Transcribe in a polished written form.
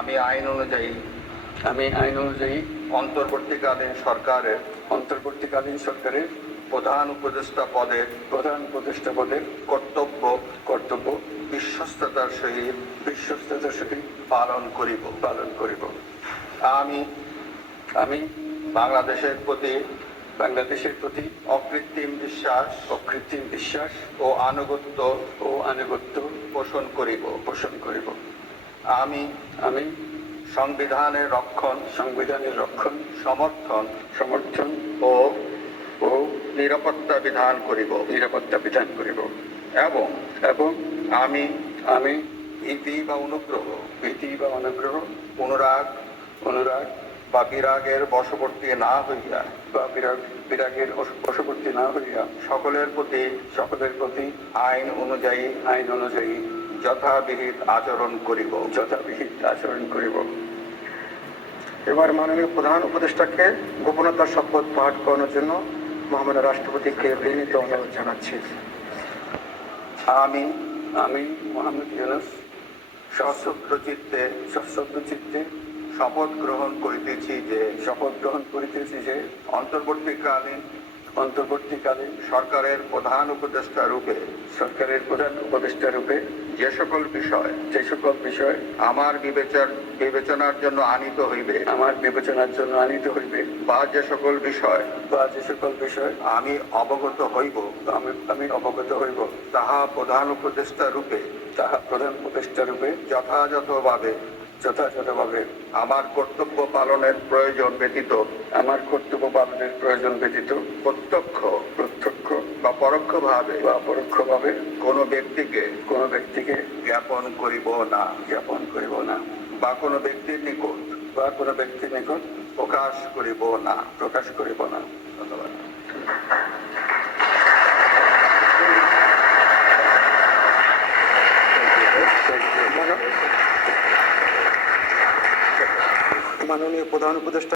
আমি আইন অনুযায়ী অন্তর্বর্তীকালীন সরকারের প্রধান উপদেষ্টা পদের কর্তব্য বিশ্বস্ততার সহিত পালন করিব। আমি বাংলাদেশের প্রতি অকৃত্রিম বিশ্বাস ও আনুগত্য পোষণ করিব। আমি সংবিধানের রক্ষণ সমর্থন ও নিরাপত্তা বিধান করিব এবং আমি ভীতি বা অনুগ্রহ অনুরাগ বা বিরাগের বশবর্তী না হইয়া সকলের প্রতি আইন অনুযায়ী যথাবিহিত আচরণ করিব। এবার মাননীয় প্রধান উপদেষ্টাকে গোপনতার শপথ পাঠ করানোর জন্য মহামান্য রাষ্ট্রপতিকে বিনীত অনুরোধ জানাচ্ছি। আমি মোহাম্মদ ইউনূস সশ্রদ্ধ চিত্তে শপথ গ্রহণ করিতেছি যে অন্তর্বর্তীকালীন সরকারের প্রধান উপদেষ্টা রূপে যে সকল বিষয় আমার বিবেচনার জন্য আনিত হইবে বা যে সকল বিষয় আমি অবগত হইব তাহা প্রধান উপদেষ্টা রূপে যথাযথভাবে আমার কর্তব্য পালনের প্রয়োজন ব্যতীত প্রত্যক্ষ বা পরোক্ষভাবে কোনো ব্যক্তিকে জ্ঞাপন করিব না বা কোনো ব্যক্তির নিকট প্রকাশ করিব না। ধন্যবাদ। মাননীয় প্রধান উপদেষ্টা